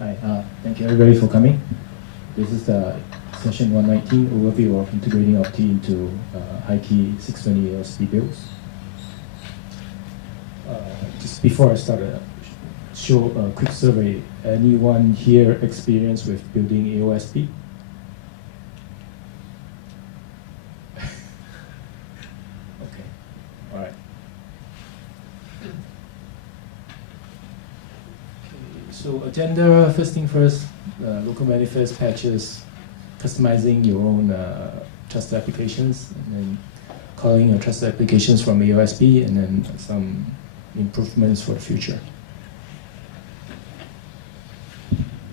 Hi, thank you everybody for coming. This is the session 119 overview of integrating Opti into HiKey620 AOSP builds. Just before I start, show a quick survey. Anyone here experienced with building AOSP? Okay, all right. So agenda, first thing first, local manifest patches, customizing your own trusted applications, and then calling your trusted applications from AOSP, and then some improvements for the future.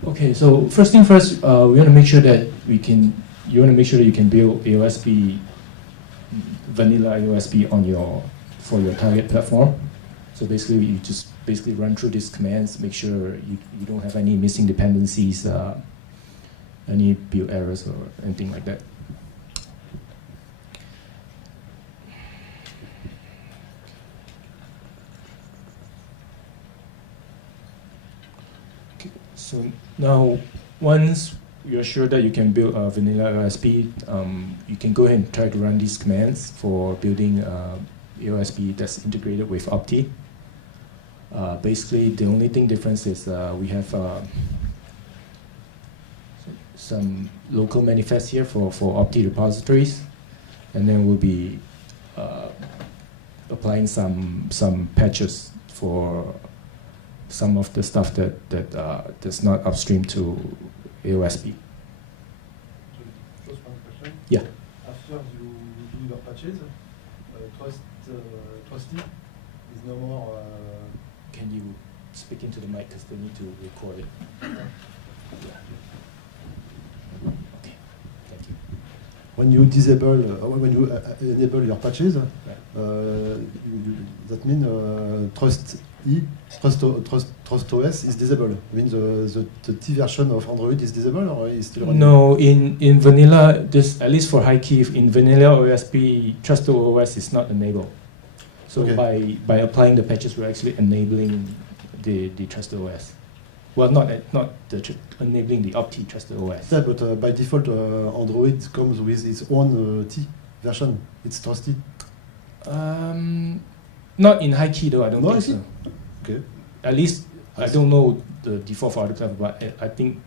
Okay, so first thing first, we want to make sure that you want to make sure that you can build AOSP, vanilla AOSP for your target platform. So basically, you just run through these commands, make sure you don't have any missing dependencies, any build errors or anything like that. Okay, so now, once you're sure that you can build a vanilla AOSP, you can go ahead and try to run these commands for building AOSP that's integrated with Opti. Basically, the only difference is we have some local manifest here for Opti repositories, and then we'll be applying some patches for some of the stuff that's not upstream to AOSP. Just one question. Yeah. After you do your patches, Trusty is no more. Can you speak into the mic because they need to record it? Yeah. Okay. Thank you. When you disable, when you enable your patches, right. That means TrustOS is disabled. I mean the T version of Android is disabled, or is still running? No, in vanilla, this at least for HiKey, in vanilla OSP, TrustOS is not enabled. So okay. by applying the patches, we're actually enabling the TrustOS. Well, not enabling the Opti TrustOS. Yeah, but by default, Android comes with its own T version. It's Trusty. Not in HiKey though. I don't think so. Okay. At least I don't know the default for other stuff, but I think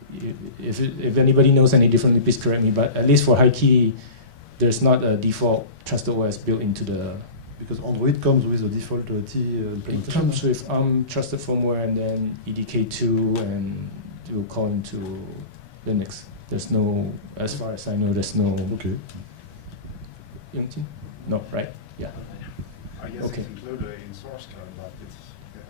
if anybody knows any differently, please correct me. But at least for HiKey, there's not a default TrustOS built into the. Because Android comes with a default T implementation. It comes with trusted firmware and then EDK2, and it will call into Linux. There's no, as far as I know, there's no. Okay. No, right? Yeah. I guess okay. It's included in source code, but I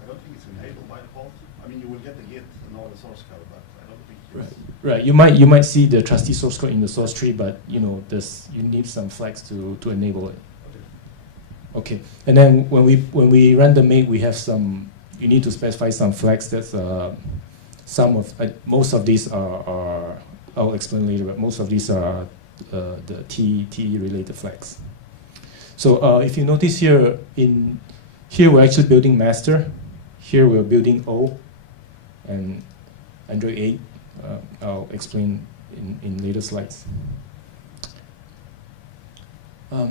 don't think it's enabled by default. I mean, you will get the Git and all the source code, but I don't think it's. Right. You might see the trusty source code in the source tree, but you need some flags to enable it. Okay, and then when we run the make, we have some. You need to specify some flags. That's most of these are. I'll explain later, but most of these are the T related flags. So if you notice here, here we're actually building master. Here we're building O, and Android 8. I'll explain in later slides.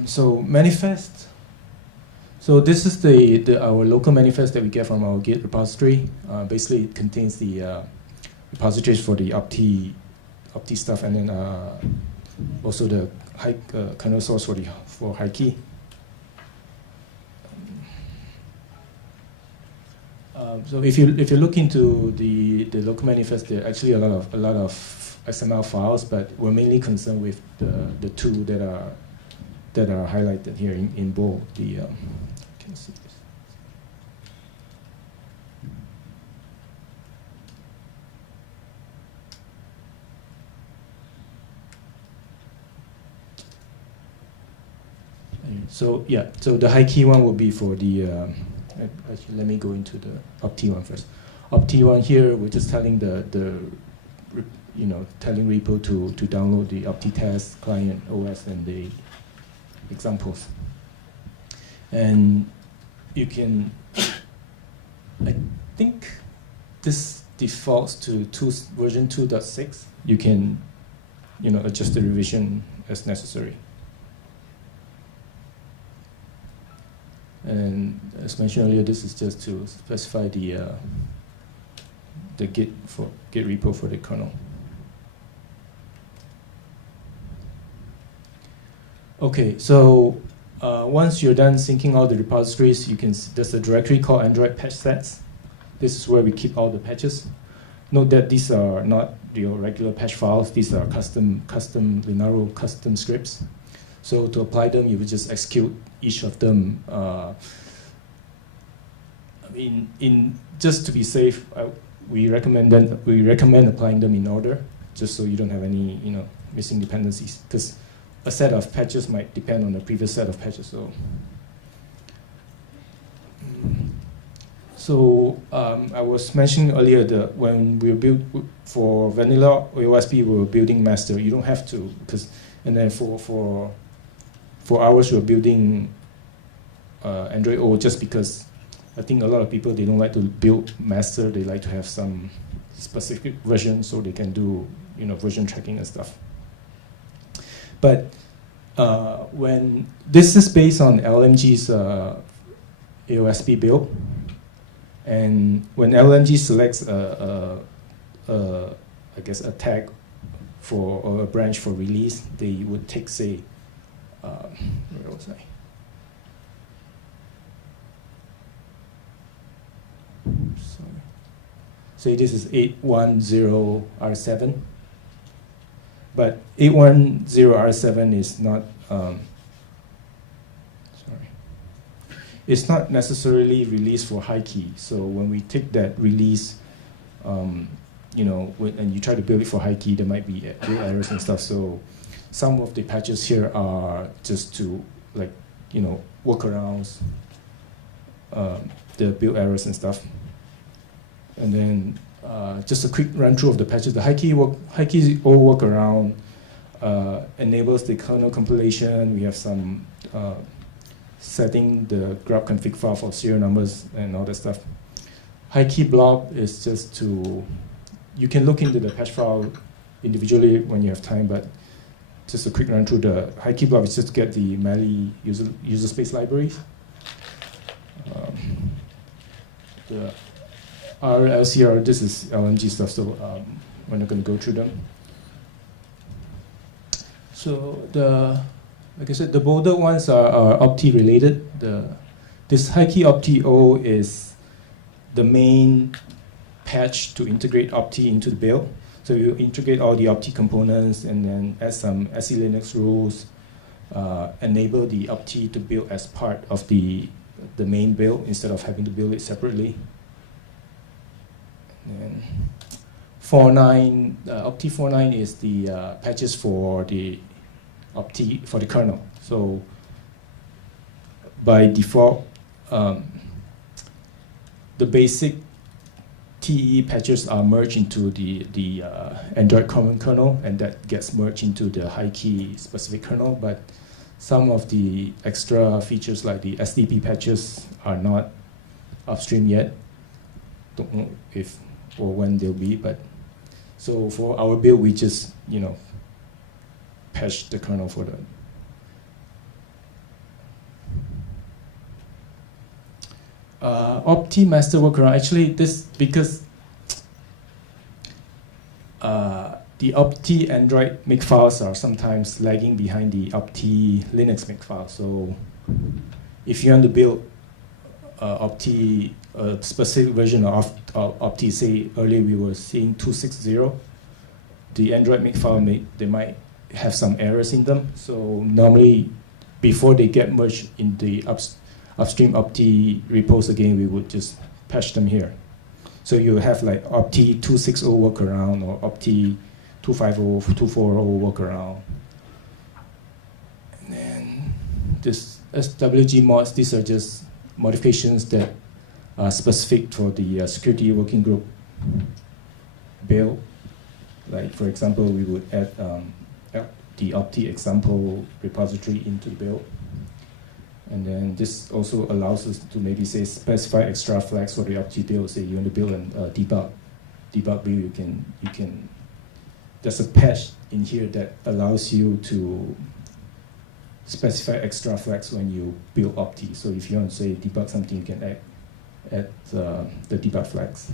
So manifest. So this is our local manifest that we get from our Git repository. Basically, it contains the repositories for the Opti stuff, and then also the kernel source for HiKey. So if you look into the local manifest, there are actually a lot of XML files, but we're mainly concerned with the two that are highlighted here in bold. Can you see this? So yeah, so the HiKey one will be for the. Actually, let me go into the Opti one first. Opti one here, we're just telling telling repo to download the Opti test client OS and the examples. And you can, I think this defaults to version 2.6. You can, adjust the revision as necessary. And as mentioned earlier, this is just to specify the Git repo for the kernel. Okay, so once you're done syncing all the repositories, there's a directory called Android patch sets. This is where we keep all the patches. Note that these are not your regular patch files. These are custom Linaro custom scripts. So to apply them, you would just execute each of them. Just to be safe, we recommend applying them in order, just so you don't have any missing dependencies. Because a set of patches might depend on the previous set of patches. So I was mentioning earlier that when we build for vanilla AOSP, we were building master. You don't have to, and then for ours, we're building Android O just because I think a lot of people, they don't like to build master. They like to have some specific version so they can do version tracking and stuff. But when this is based on LMG's AOSP build, and when LMG selects I guess a tag or a branch for release, they would take, say, where was I? Sorry. Say this is 810R7, but 810R7 is not. It's not necessarily released for HiKey. So when we take that release, and you try to build it for HiKey, there might be build errors and stuff. So some of the patches here are just to work around the build errors and stuff. And then just a quick run through of the patches. The HiKey workaround enables the kernel compilation. We have some setting the grub config file for serial numbers and all that stuff. HiKey blob is just to, you can look into the patch file individually when you have time, but just a quick run through the HiKey blob is just to get the Mali user space libraries. The RLCR, this is LMG stuff, so we're not going to go through them. So like I said, the bolder ones are Opti related. This HiKey Opti O is the main patch to integrate Opti into the build. So you integrate all the Opti components and then add some SE Linux rules, enable the Opti to build as part of the main build instead of having to build it separately. And 4.9, Opti 4.9 is the patches for the Opti for the kernel. So by default, the basic TE patches are merged into the Android common kernel, and that gets merged into the HiKey specific kernel. But some of the extra features like the SDP patches are not upstream yet. Don't know if or when they'll be, but so for our build, we just patch the kernel for that. Opti master workaround, actually this, because the Opti Android makefiles are sometimes lagging behind the Opti Linux makefile. So if you want to build Opti, a specific version of Opti, say earlier we were seeing 2.6.0, the Android makefile, they might have some errors in them. So normally, before they get merged in the upstream Opti repos again, we would just patch them here. So you have like Opti 2.6.0 workaround or Opti 2.5.0, 2.4.0 workaround. And then this SWG mods, these are just modifications that are specific for the security working group build. Like for example, we would add the Opti example repository into the build. And then this also allows us to maybe say specify extra flags for the Opti build. Say you want to build a debug debug build, you can there's a patch in here that allows you to specify extra flags when you build opti. So if you want to say debug something, you can add the debug flags.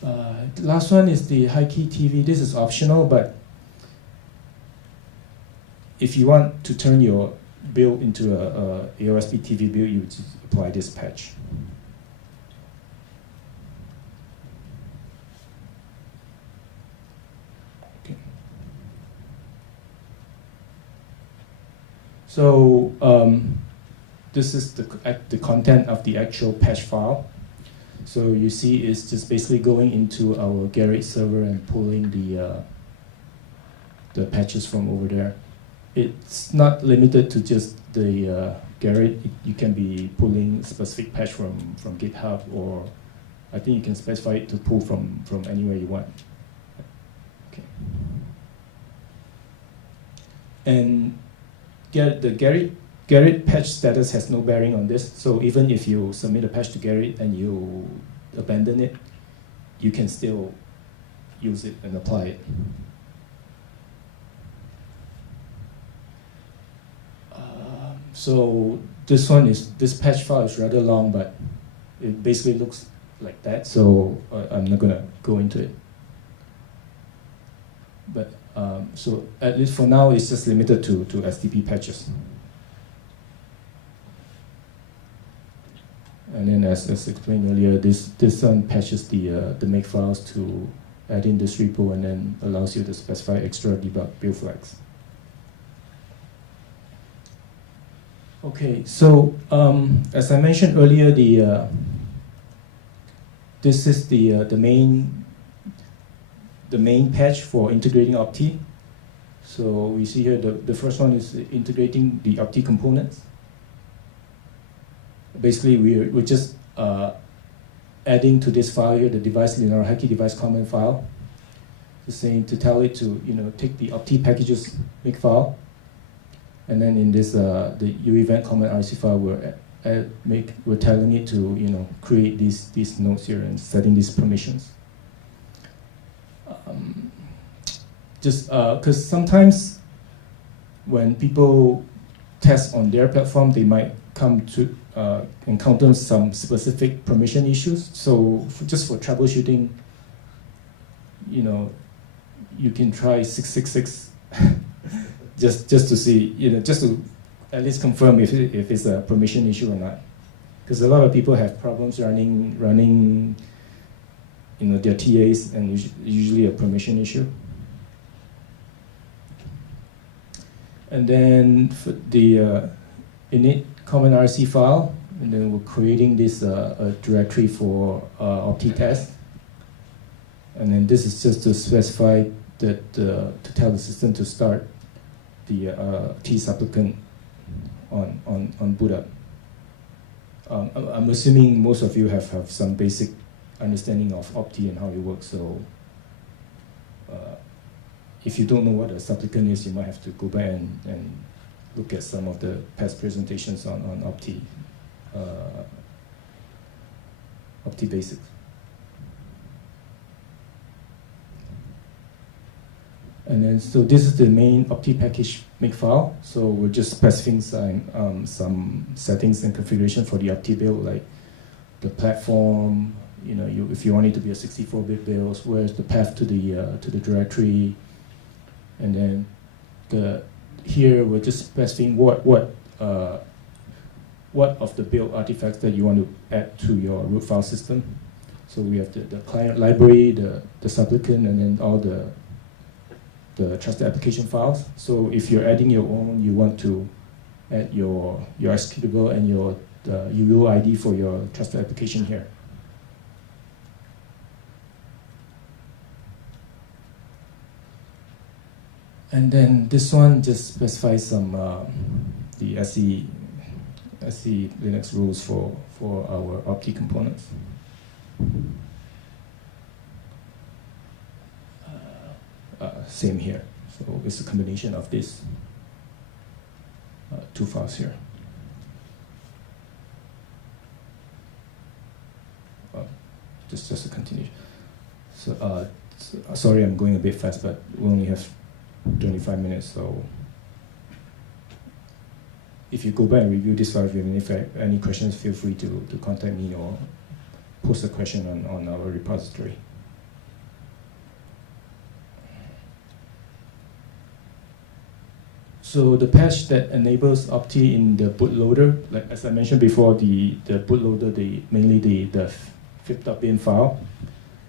The last one is the HiKey TV. This is optional, but if you want to turn your build into a AOSP TV build, you just apply this patch. Okay. So this is the content of the actual patch file. So you see it's just basically going into our Garrett server and pulling the patches from over there. It's not limited to just the Garrett. You can be pulling specific patch from GitHub, or I think you can specify it to pull from anywhere you want. Okay. And the Garrett patch status has no bearing on this. So even if you submit a patch to Garrett and you abandon it, you can still use it and apply it. So this patch file is rather long, but it basically looks like that. So I'm not gonna go into it. But so at least for now, it's just limited to SDP patches. And then as explained earlier, this one patches the make files to add in this repo and then allows you to specify extra debug build flags. Okay, so as I mentioned earlier, this is the main patch for integrating opti. So we see here the first one is integrating the opti components. Basically, we're just adding to this file here the device Linaro HiKey device comment file. Just saying to tell it to take the opti packages make file. And then in this the U-event comment RC file, we're telling it to create these nodes here and setting these permissions. Just because sometimes when people test on their platform, they might come to encounter some specific permission issues. So just for troubleshooting, you can try 666. just to see, just to at least confirm if it's a permission issue or not. Because a lot of people have problems running their TAs, and usually a permission issue. And then for the init common RC file, and then we're creating this directory for opti test. And then this is just to specify that to tell the system to start the T supplicant on boot up. I'm assuming most of you have some basic understanding of opti and how it works. So if you don't know what a supplicant is, you might have to go back and look at some of the past presentations on opti basics. And then, so this is the main opti package make file. So we're just specifying some settings and configuration for the opti build, like the platform. If you want it to be a 64-bit build, where's the path to the directory, and then here we're just specifying what of the build artifacts that you want to add to your root file system. So we have the client library, the supplicant, and then all the trusted application files. So if you're adding your own, you want to add your executable and your UUID for your trusted application here. And then this one just specifies some the SE Linux rules for our opti components. Same here. So it's a combination of these two files here. Just a continuation. So, sorry, I'm going a bit fast, but we only have 25 minutes, so if you go back and review this file, if you have any questions, feel free to contact me or post a question on our repository. So the patch that enables Opti in the bootloader, like as I mentioned before, the bootloader, mainly the fib.bin file,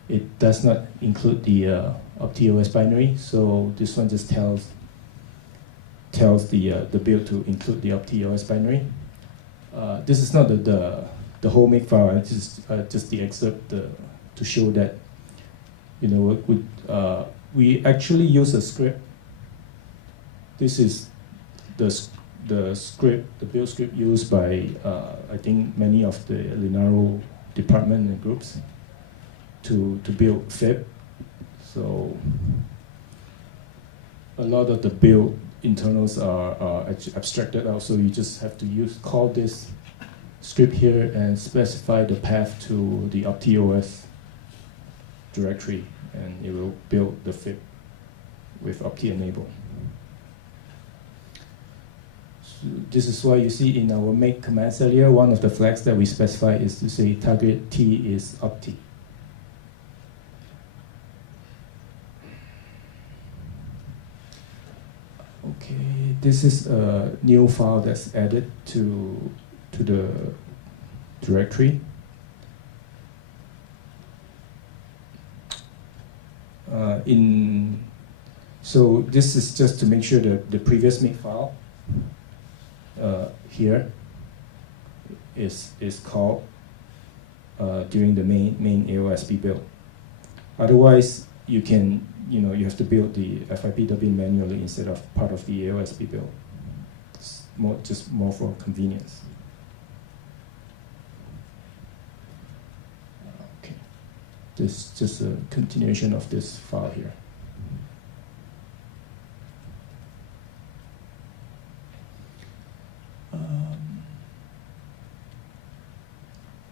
it does not include the OptiOS binary. So this one just tells the build to include the OptiOS binary. This is not the whole make file. It's just the excerpt to show that we actually use a script. This is the script, the build script used by I think many of the Linaro department and groups to build fib. So a lot of the build internals are abstracted out. So you just have to call this script here and specify the path to the OptiOS directory, and it will build the fib with Opti enable. So this is why you see in our make commands earlier, one of the flags that we specify is to say target T is Opti. Okay, this is a new file that's added to the directory. So this is just to make sure that the previous make file here is called during the main AOSP build. Otherwise, you have to build the FIP.bin manually instead of part of the AOSP build. It's just more for convenience. Okay, this is just a continuation of this file here.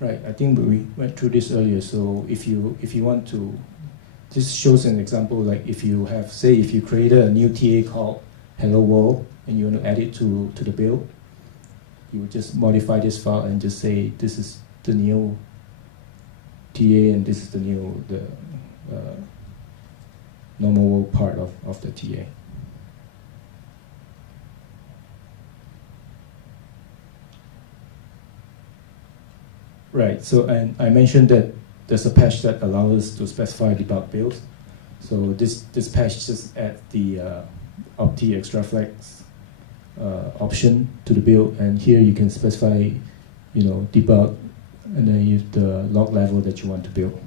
Right, I think we went through this earlier. So if you want to, this shows an example. Like if you created a new TA called Hello World and you want to add it to the build, you would just modify this file and just say this is the new TA and this is the new normal world part of the TA. Right, so and I mentioned that there's a patch that allows us to specify debug builds. So this patch just adds the Opti extra flags option to the build, and here you can specify, debug, and then use the log level that you want to build.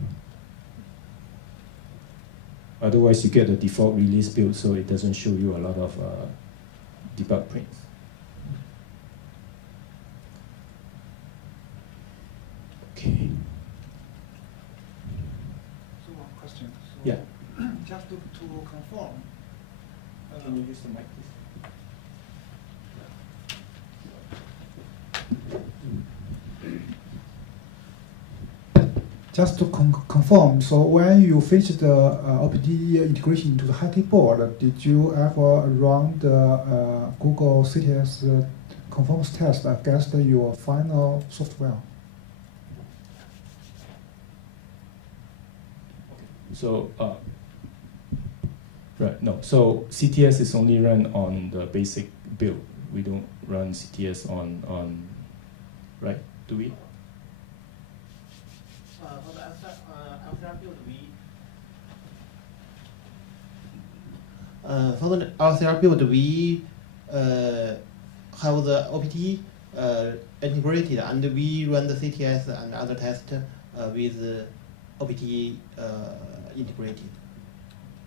Otherwise, you get the default release build, so it doesn't show you a lot of debug prints. Okay. So one question. So Yeah. Just to confirm. Can you use the mic, please? Just to confirm, so when you finish the OPD integration into the HiKey board, did you ever run the Google CTS conformance test against your final software? So, right, no. So CTS is only run on the basic build. We don't run CTS on right? Do we? For the LCR build, for the LCR build, we have the OPT integrated, and we run the CTS and other tests with OPT integrated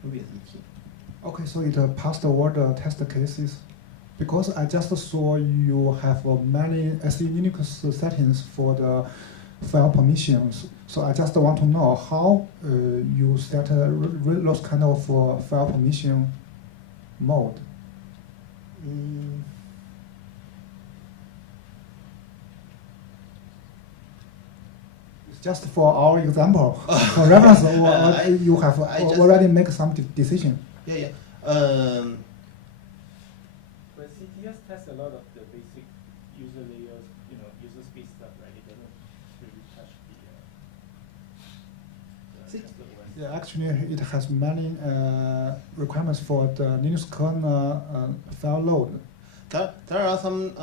with it. Okay, so it passed all the test cases. Because I just saw you have many SE Linux settings for the file permissions. So I just want to know how you set those kind of file permission mode. It's Just for our example, for reference, or you have just already make some decision. Yeah. But CTS tests a lot of the basic user layers, user space stuff, right? It doesn't really touch the OS. Yeah, actually, it has many requirements for the Linux kernel file load. There are some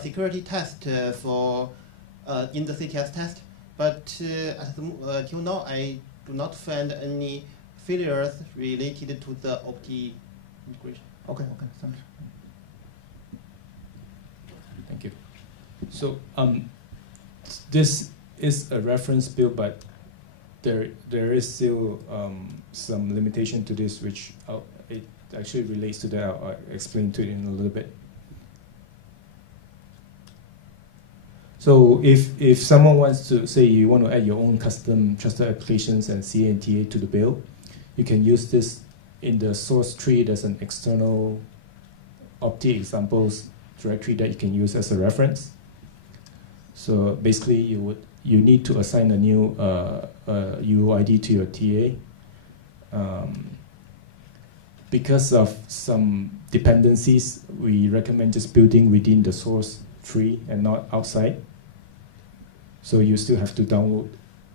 security tests for in the CTS test, but till now I do not find any failures related to the OPT integration. Okay, thank you. Thank you. So this is a reference build, but there is still some limitation to this, which it actually relates to that. I'll explain to it in a little bit. So if someone wants to say you want to add your own custom trusted applications and CA and TA to the build, you can use this in the source tree. There's an external OPT examples directory that you can use as a reference. So basically, you need to assign a new UUID to your TA. Because of some dependencies, we recommend just building within the source tree and not outside. So you still have to download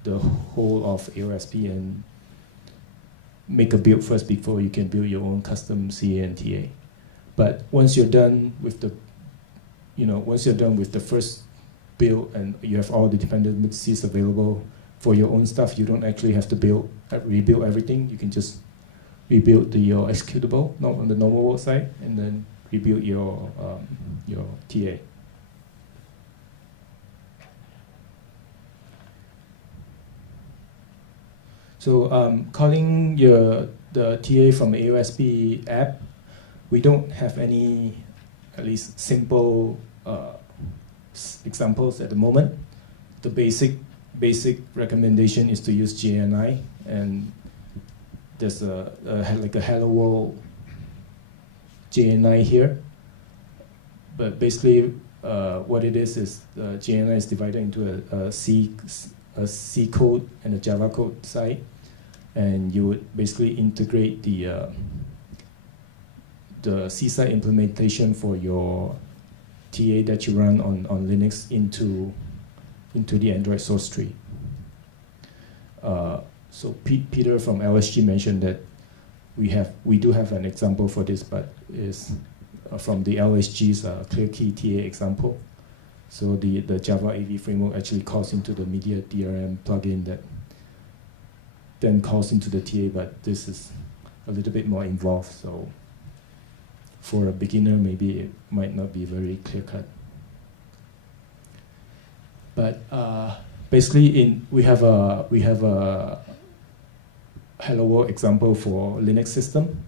the whole of AOSP and make a build first before you can build your own custom CA and TA. But once you're done with the, first build and you have all the dependencies available for your own stuff, you don't actually have to rebuild everything. You can just rebuild your executable on the normal world side and then rebuild your TA. So calling the TA from AOSP app, we don't have any, at least simple examples at the moment. The basic recommendation is to use JNI, and there's like a hello world JNI here. But basically, what it is JNI is divided into a C code and a Java code side, and you would basically integrate the C side implementation for your TA that you run on Linux into the Android source tree. So Peter from LSG mentioned that we do have an example for this, but is from the LSG's ClearKey TA example. So the Java AV framework actually calls into the media DRM plugin that then calls into the TA, but this is a little bit more involved. So for a beginner, maybe it might not be very clear cut. But basically, we have a hello world example for Linux system.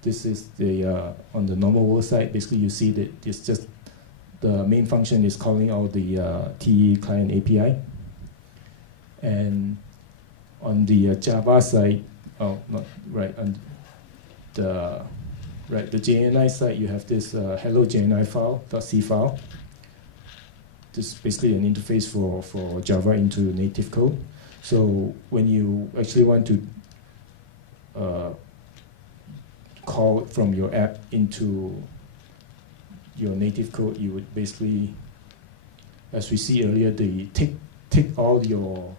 This is the on the normal world side. Basically, you see that it's just the main function is calling out the TE client API, and on the Java side, the JNI side, you have this hello JNI file .c file. This is basically an interface for Java into native code. So when you actually want to call from your app into your native code, you would basically, as we see earlier, take all your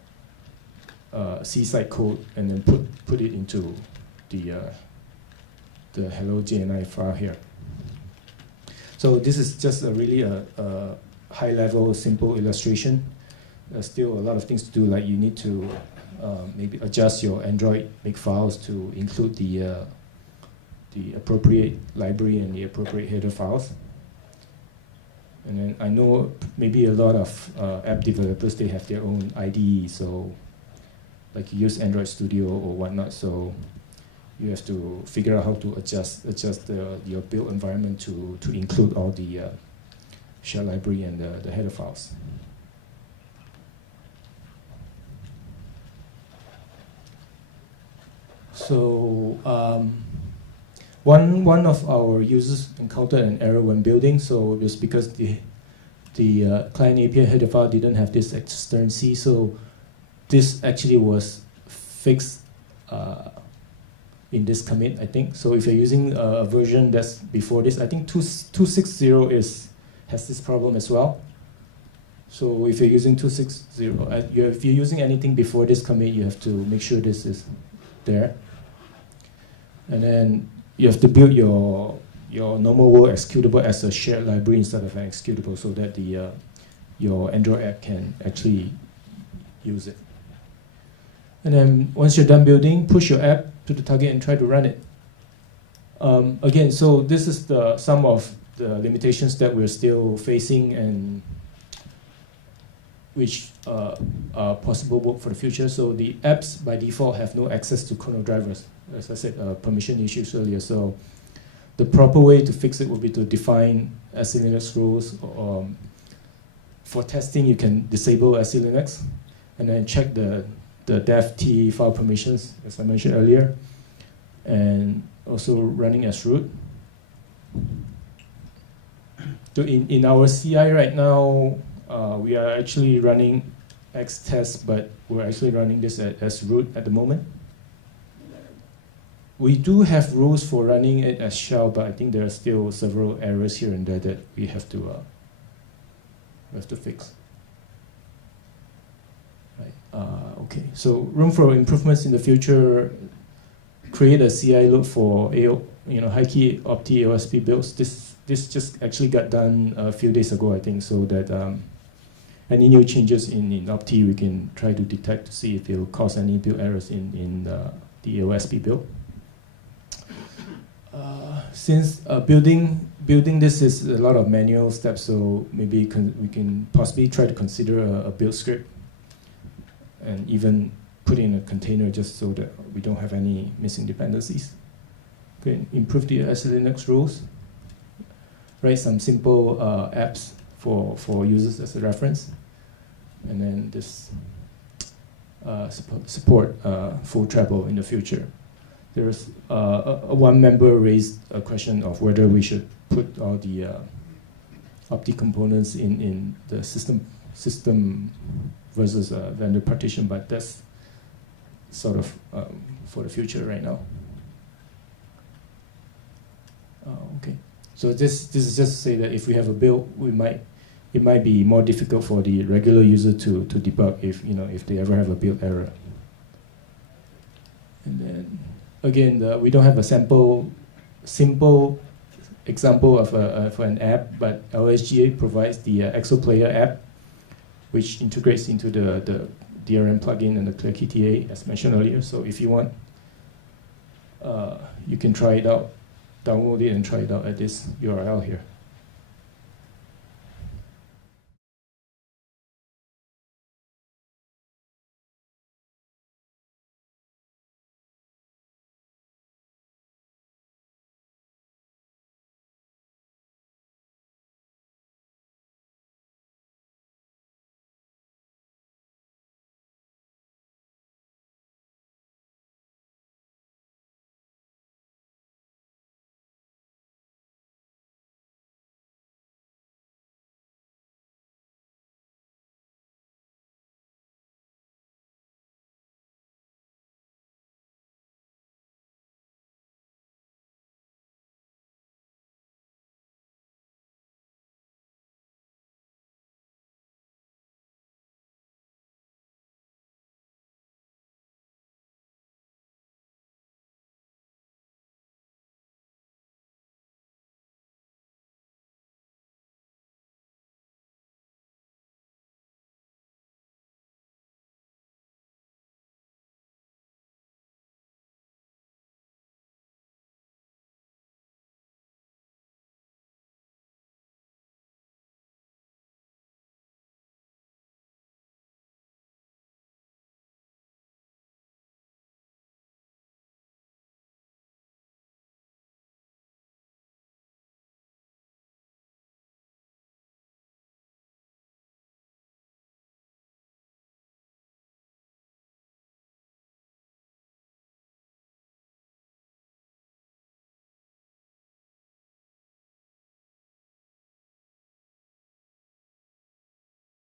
C side code and then put it into the hello JNI file here. So this is just really a high level simple illustration. There's still a lot of things to do, like you need to maybe adjust your Android make files to include the appropriate library and the appropriate header files. And then I know maybe a lot of app developers, they have their own IDE, so like you use Android Studio or whatnot, so you have to figure out how to adjust your build environment to include all the shell library and the header files. So one of our users encountered an error when building. So it was because the client API header file didn't have this extern C, so this actually was fixed in this commit, I think. So if you're using a version that's before this, I think 260 has this problem as well. So if you're using 260, if you're using anything before this commit, you have to make sure this is there. And then you have to build your normal world executable as a shared library instead of an executable, so that your Android app can actually use it. And then once you're done building, push your app to the target and try to run it. Again, so this is some of the limitations that we're still facing and which are possible work for the future. So the apps by default have no access to kernel drivers. As I said, permission issues earlier. So the proper way to fix it would be to define SELinux rules. For testing, you can disable SELinux and then check the dev-t file permissions, as I mentioned earlier, and also running as root. So in our CI right now, we are actually running xtest, but we're actually running this as root at the moment. We do have rules for running it as shell, but I think there are still several errors here and there that we have to fix. Right. Okay. So room for improvements in the future. Create a CI loop for HiKey Opti AOSP builds. This just actually got done a few days ago, I think, so that any new changes in Opti we can try to detect to see if it will cause any build errors in the AOSP build. Since building this is a lot of manual steps, so maybe we can possibly try to consider a build script and even put in a container just so that we don't have any missing dependencies. Okay, improve the SELinux rules. Write some simple apps for users as a reference, and then this support full travel in the future. There's one member raised a question of whether we should put all the Opti components in the system versus vendor partition, but that's sort of for the future right now. Okay, so this is just to say that if we have a build, it might be more difficult for the regular user to debug if they ever have a build error. And then again, we don't have a simple example of an app, but LSGA provides the ExoPlayer app, which integrates into the DRM plugin and the ClearKTA as mentioned earlier. So if you want, you can try it out, download it and try it out at this URL here.